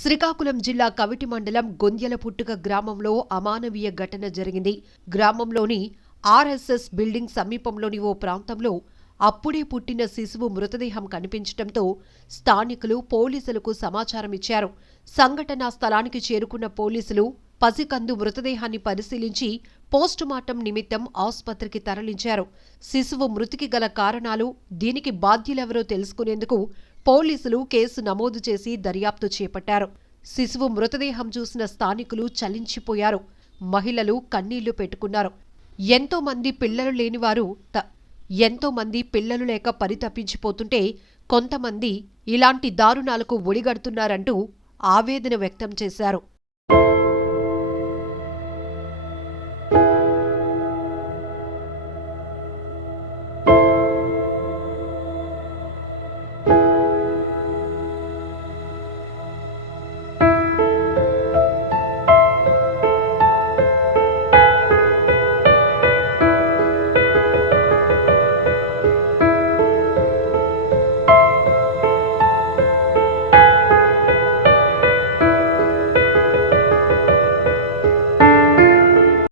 శ్రీకాకుళం జిల్లా కవిటి మండలం గొంద్యలపుట్టుక గ్రామంలో అమానవీయ ఘటన జరిగింది. గ్రామంలోని ఆర్ఎస్ఎస్ బిల్డింగ్ సమీపంలోని ఓ ప్రాంతంలో అప్పుడే పుట్టిన శిశువు మృతదేహం కనిపించడంతో స్థానికులు పోలీసులకు సమాచారం ఇచ్చారు. సంఘటనా స్థలానికి చేరుకున్న పోలీసులు పసికందు మృతదేహాన్ని పరిశీలించి పోస్టుమార్టం నిమిత్తం ఆసుపత్రికి తరలించారు. శిశువు మృతికి గల కారణాలు, దీనికి బాధ్యులెవరో తెలుసుకునేందుకు పోలీసులు కేసు నమోదు చేసి దర్యాప్తు చేపట్టారు. శిశువు మృతదేహం చూసిన స్థానికులు చలించిపోయారు. మహిళలు కన్నీళ్లు పెట్టుకున్నారు. ఎంతో మంది పిల్లలు లేక పరితపించిపోతుంటే కొంతమంది ఇలాంటి దారుణాలకు ఒడిగడుతున్నారంటూ ఆవేదన వ్యక్తం చేశారు.